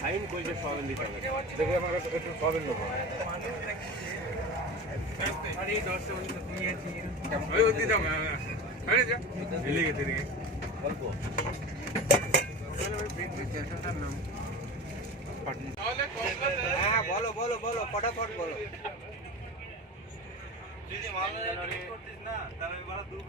Fine করলে সবাই দিতে হবে। দেখি আমার একটু সবেন নেব হ্যাঁ বলো বলো বলো ফটাফট বলো।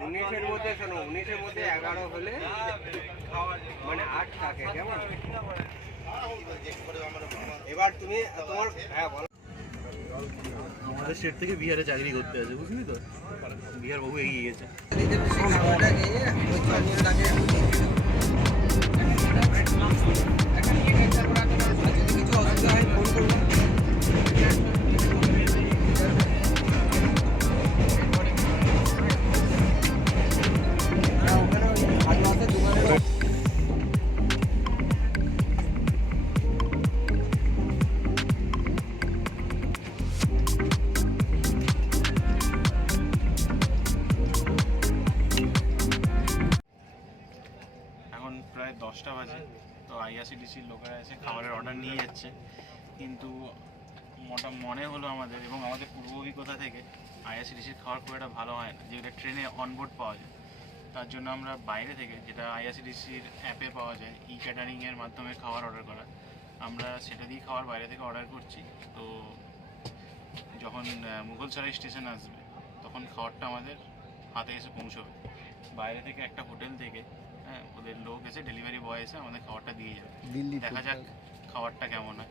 উনিশের মধ্যে শোনো উনিশের মধ্যে এগারো হলে মানে আট থাকে কেমন? এবার তুমি তোমার হ্যাঁ বলো। আমাদের স্টেট থেকে বিহারে চাকরি করতে আছে বুঝলি তো? বিহার বহু এগিয়ে গেছে। দশটা বাজে। তো আইআরসিটিসির লোকেরা এসে খাবারের অর্ডার নিয়ে যাচ্ছে। কিন্তু মোটা মনে হলো আমাদের এবং আমাদের পূর্ব অভিজ্ঞতা থেকে আইআরসিটিসির খাবার খুব একটা ভালো হয় না। যেটা ট্রেনে অনবোর্ড পাওয়া যায়। তার জন্য আমরা বাইরে থেকে যেটা আইআরসিটিসির অ্যাপে পাওয়া যায় ই ক্যাটারিংয়ের মাধ্যমে খাবার অর্ডার করা, আমরা সেটা দিয়ে খাবার বাইরে থেকে অর্ডার করছি। তো যখন মুঘলসরাই স্টেশন আসবে, তখন খাবারটা আমাদের হাতে এসে পৌঁছবে। বাইরে থেকে একটা হোটেল থেকে হ্যাঁ ওদের লোক এসে ডেলিভারি বয় এসে আমাদের খাবারটা দিয়ে যাবে। দিল্লি দেখা যাক খাবারটা কেমন হয়।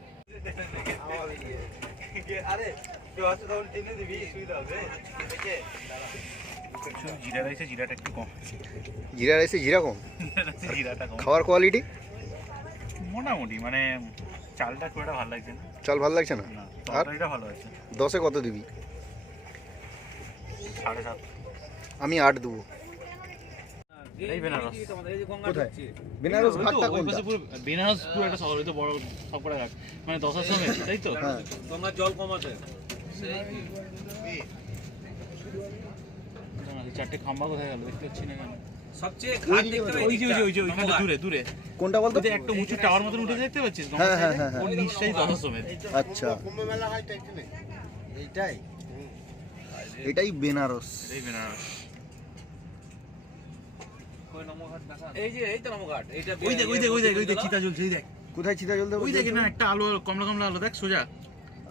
জিরা রাইসে জিরাটা একটু কম। জিরা রাইসে জিরা কম? জিরাটা কম। খাওয়ার কোয়ালিটি মোটামুটি মানে চালটা খুব একটা ভালো লাগছে না। চাল ভালো লাগছে না? না আর? ভালো আছে দশে কত দিবি? সাড়ে সাত। আমি আট দেবো। এই বেনারস। কোথায়? বেনারস ঘাটটা কোনটা? বেনারস পুরো একটা শহর ওই বড় সবকটা ঘাট। মানে দশার সময় তাই তো? গঙ্গার জল কমাতে দাঁড়া, চারটে খাম্বা কোথায় গেল? দেখতে পাচ্ছি না কেন? সবচেয়ে ঘাট দেখতে ওই ওই যে ওই যে ওইখানে দূরে দূরে। কোনটা বলতো? যে একটা উঁচু টাওয়ার মতন উঠে দেখতে পাচ্ছিস? হ্যাঁ, হ্যাঁ, হ্যাঁ, হ্যাঁ। ওর নিশ্চয়ই দশার সময়। আচ্ছা। এইটাই? এটাই বেনারস। এই বেনারস। এই যে এই তো নমঘাট এইটা ওই দেখ ওই দেখ ওই দেখ ওই দেখ চিতা জ্বলছে এই দেখ। কোথায় চিতা জল ওই দেখ না একটা আলো কমলা কমলা আলো দেখ সোজা।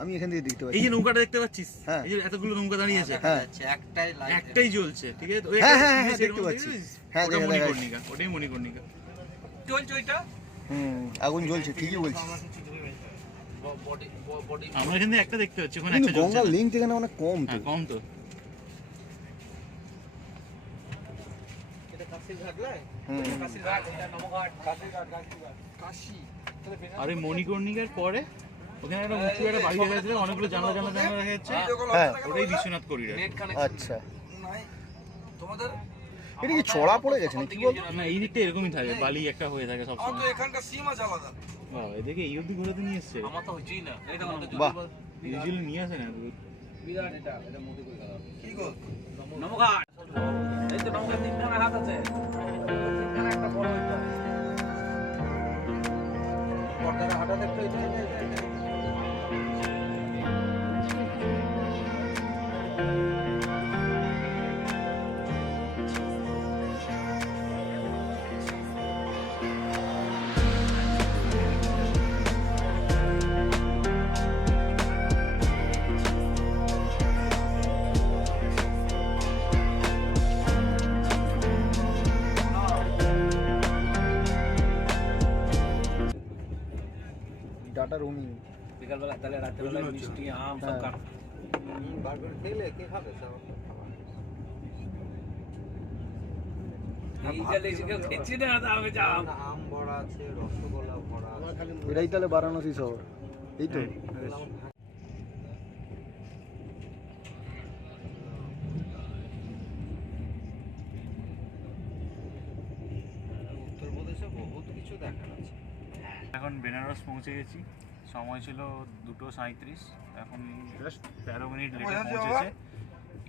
আমি এখান থেকে দেখতে এই যে নৌকাটা দেখতে পাচ্ছিস? হ্যাঁ। এই যে এতগুলো নৌকা দাঁড়িয়ে আছে। হ্যাঁ একটাই লাইট একটাই জ্বলছে ঠিক আছে? হ্যাঁ, হ্যাঁ, হ্যাঁ, দেখতে পাচ্ছি। হ্যাঁ, ওটা মণিকর্ণিকা ওটাই মণিকর্ণিকা। চলছে ওইটা? হুম আগুন জ্বলছে ঠিকই বলছি আমরা এখান একটা দেখতে পাচ্ছি ওখানে একটা জ্বলছে লিঙ্ক এখানে অনেক কম তো। হ্যাঁ কম তো এটা কাশির ঘাট নয় হুম কাশির ঘাট এটা নমঘাট কাশির ঘাট কাশির ঘাট কাশি আর ওই মণিকর্ণিকার পরে? ওখানে একটা উঁচু একটা বাড়ি দেখা যাচ্ছে অনেকগুলো জানলা জানলা জানলা দেখা যাচ্ছে। হ্যাঁ। ওটাই বিশ্বনাথ করিডোর। আচ্ছা। তোমাদের? এটা কি ছড়া পড়ে গেছে নাকি বল? না এই দিকটা এরকমই থাকে বালি একটা হয়ে থাকে আমার তো সবসময় এখানকার সিম আলাদা। বাহ এদিকে এই অব্দি ঘোরাতে নিয়ে এসছে। আমার তো হচ্ছেই না। এটা আমাদের বাহ। ইউজুয়ালি নিয়ে আসে না? বিরাট এটা এটা মোদি করে কি গো? নমঘাট এই তো নমঘাট তিনখানা হাত আছে। একটা বড় এটা পর্দার হাঁটা দেখতে ডাটা রোমিং বিকালবেলা তাহলে রাত্রেবেলা মিষ্টি আম সব হ্যাঁ। বারবার খেলে কে খাবে সব? এটাই তাহলে বারাণসী শহর। এই তো উত্তরপ্রদেশে বহুত কিছু দেখার আছে এখন বেনারস পৌঁছে গেছি। সময় ছিল দুটো সাঁত্রিশ এখন জাস্ট তেরো মিনিট লেটে পৌঁছেছে।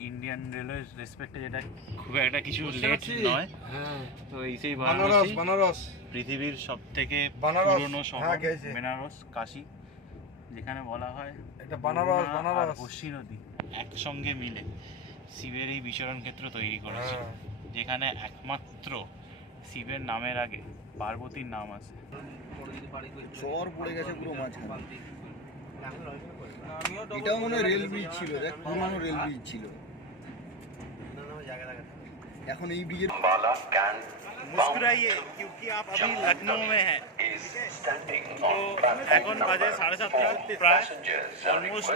ইন্ডিয়ান রেলওয়ে রেসপেক্টে যেটা খুব একটা কিছু লেট নয়। তো এইসেই বানারস বানারস পৃথিবীর সব থেকে পুরনো শহর হ্যাঁ, বেনারস কাশী যেখানে বলা হয় এটা বানারস বানারস কোশি নদী একসঙ্গে মিলে। শিবের এই বিচরণ ক্ষেত্র তৈরি করেছে। হ্যাঁ। যেখানে একমাত্র শিবের নামের আগে পার্বতীর নাম আছে চর পড়ে গেছে পুরো মাঝখানে এটাও মনে হয় রেল ব্রিজ ছিল দেখ পুরনো রেল ব্রিজ ছিল এখন এই ব্রিজের मुस्कुराइए क्योंकि आप अभी लखनऊ में हैं তো এখন বাজে সাড়ে সাতটা প্রায় অলমোস্ট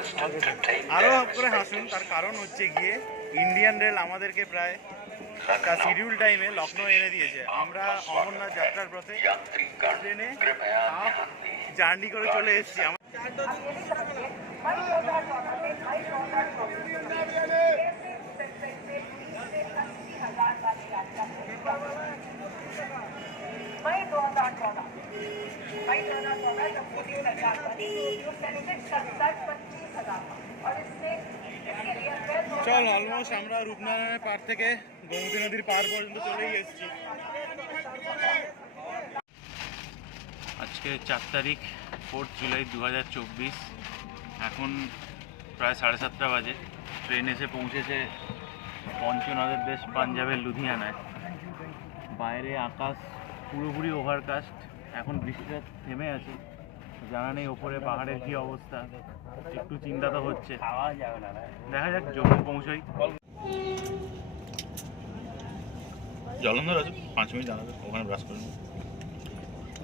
আরও করে হাসুন তার কারণ হচ্ছে গিয়ে ইন্ডিয়ান রেল আমাদেরকে প্রায় তা শিডিউল টাইমে লখনৌ এনে দিয়েছে। আমরা অমরনাথ যাত্রার পথে ট্রেনে জার্নি করে চলে এসেছি। চল অলমোস্ট আমরা রূপনারায়ণের পার থেকে গোমতী নদীর পার পর্যন্ত চলেই এসেছি। আজকে চার তারিখ ফোর্থ জুলাই দু হাজার চব্বিশ। এখন প্রায় সাড়ে সাতটা বাজে। ট্রেন এসে পৌঁছেছে পঞ্চনদের দেশ পাঞ্জাবের লুধিয়ানায়। বাইরে আকাশ পুরোপুরি ওভারকাস্ট এখন বৃষ্টিটা থেমে আছে। জানা নেই ওপরে পাহাড়ের কি অবস্থা। একটু চিন্তা তো হচ্ছে। দেখা যাক জম্মু পৌঁছই। জলন্ধর আছে পাঁচ মিনিট দাঁড়াবে ওখানে ব্রাশ করে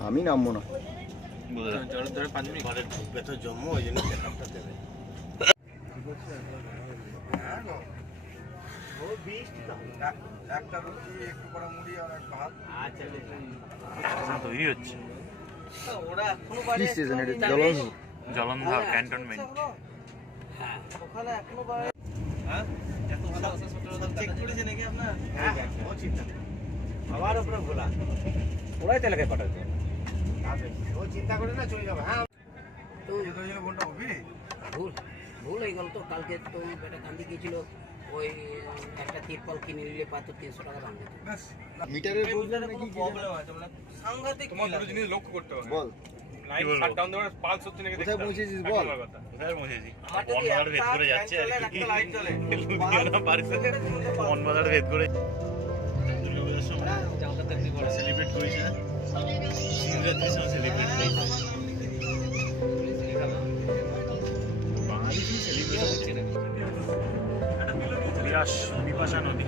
আমি নামবো না। বুঝে জলধরে পাঁচ মিনিট। ঘরে ঢুকবে তো জম্মু ওই জন্য চেকআপটা দেবে। একটা রুটি একটু করে মুড়ি আর এক ভাত। আচ্ছা তৈরি হচ্ছে। ওরা এখনও কি স্টেশন এটা? জলন্ধর। জলন্ধর ক্যান্টনমেন্ট ওখানে এখনও হ্যাঁ নাকি আপনার হ্যাঁ। ভোলা হ্যাঁ ভুল হয়ে গেল তো কালকে তো একটা কান্দি গিয়েছিল ওই একটা তিরপল কিনে নিলে পাতো তিনশো টাকা দাম মিটারের প্রবলেম আছে মানে সাংঘাতিক জিনিস লক্ষ্য করতে হবে বল সেলিব্রেট করিস না? শিবরাত্রির সময় সেলিব্রেট বিরাস বিপাশা নদী।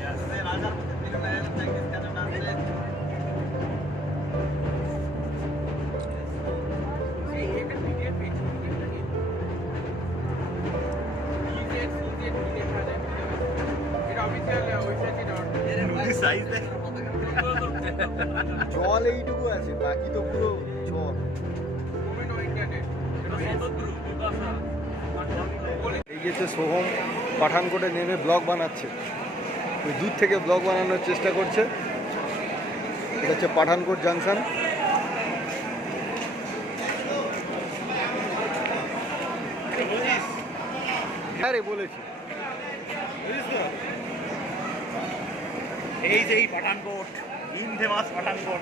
সাইজ দেখ জল এইটুকু আছে বাকি তো পুরো জল। এই যে সোহম পাঠানকোটে নেমে ব্লগ বানাচ্ছে ওই দূর থেকে ব্লগ বানানোর চেষ্টা করছে। এটা হচ্ছে পাঠানকোট জাংশন। হ্যাঁ রে বলেছি। এই যে এই পাঠানকোট ইন ফেমাস পাঠানকোট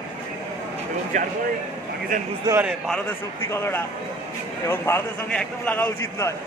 এবং যার পরে পাকিস্তান বুঝতে পারে ভারতের শক্তি কতটা, এবং ভারতের সঙ্গে একদম লাগা উচিত নয়।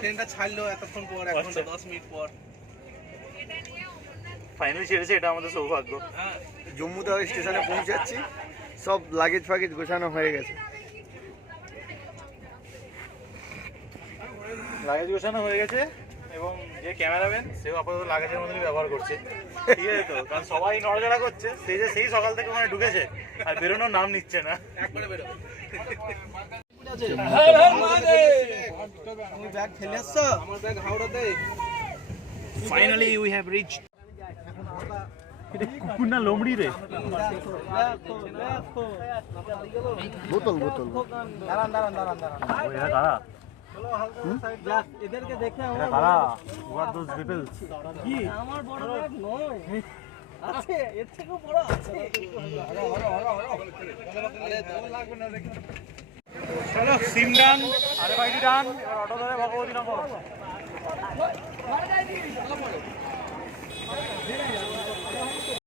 ট্রেনটা ছাড়লো এতক্ষণ পর এখন আচ্ছা। দশ মিনিট পর। ফাইনালি ছেড়েছে এটা আমাদের সৌভাগ্য। হ্যাঁ। জম্মু তাওয়াই স্টেশনে পৌঁছাচ্ছি সব লাগেজ ফাগেজ গোছানো হয়ে গেছে। লাগেজ গোছানো হয়ে গেছে এবং যে ক্যামেরাম্যান সেও আপাতত লাগেজের মতনই ব্যবহার করছে। ঠিক আছে তো? কারণ সবাই নড়াচড়া করছে সেই যে সেই সকাল থেকে ওখানে ঢুকেছে আর বেরোনোর নাম নিচ্ছে না। একবারে বেরো তুমি ব্যাগ ফেলে এসছো আমার ব্যাগ হাওড়াতে ফাইনালি উই হ্যাভ রিচ কুকুর না লোমড়ি রে বোতল বোতল দাঁড়ান দাঁড়ান দাঁড়ান দাঁড়ান এরা কারা এদেরকে দেখে আমার কারা হোয়াট দোজ পিপল কি আমার বড় ব্যাগ নয় আছে এর থেকেও বড় আছে চলো সিম ডান আরে বাইটি ডান। এবার অটো ধরে ভগবতী নগর।